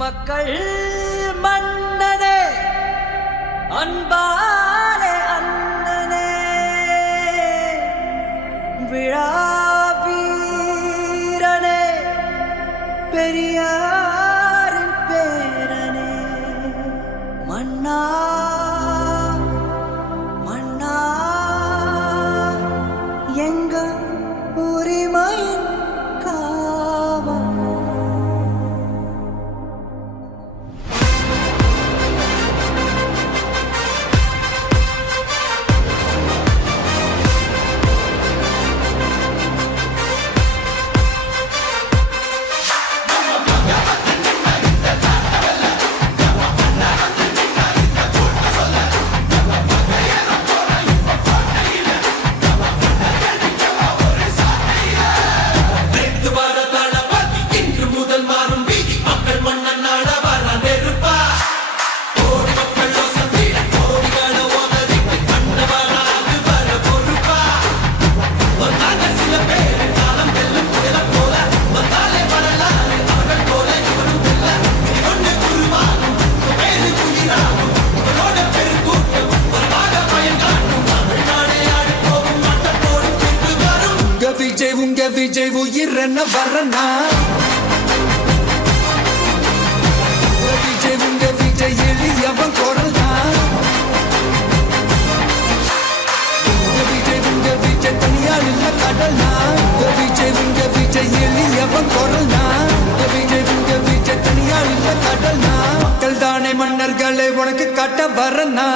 மக்கள் மன்னனே அன்பாலே அண்ணனே விழாவீரனே பெரியாரின் பேரனே மன்னா மன்னா எங்க உரிமையின் காவல் உங்க விஜய் உயிரென்ன வரனா உங்க விஜய் எளியவன் குரல் தான் உங்க விஜய் தனியார் இல்ல கடல் தான் உங்க விஜய் எளியவன் குரல் தான் உங்க விஜய் தனியார் இல்ல கடல் தான் மக்கள் தானே மன்னர்களை உனக்கு காட்ட வரனா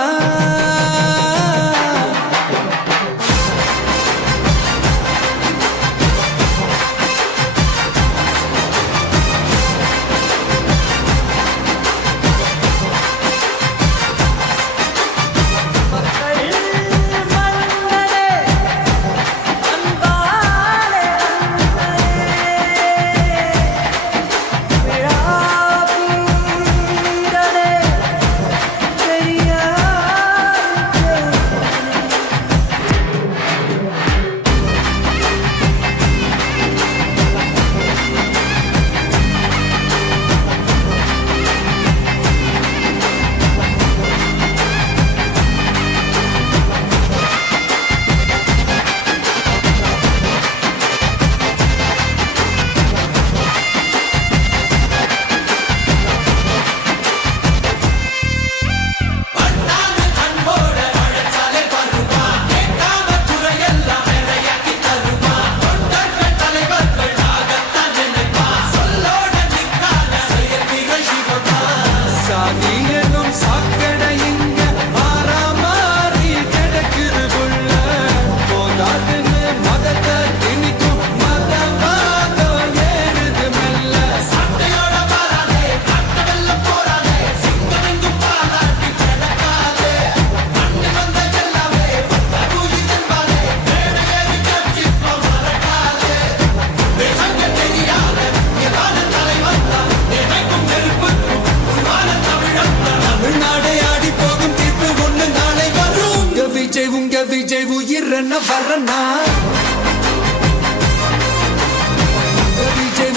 விஜய் உயிரென்ன வரனா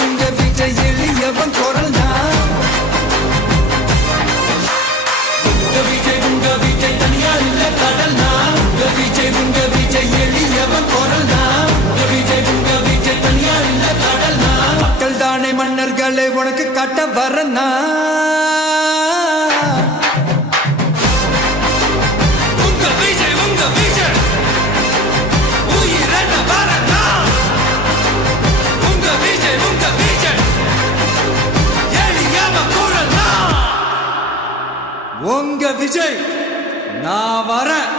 உங்க விஜய் எளியவன் குரல் தான் உங்க விஜய் தனியார் இல்ல கடல் தான் உங்க விஜய் எளியவன் குரல் தான் உங்க விஜய் தனியார் இல்ல கடல் தான் மக்கள் தானே மன்னர்களை உனக்கு காட்ட வரனா உங்க விஜய் நான் வரேன்.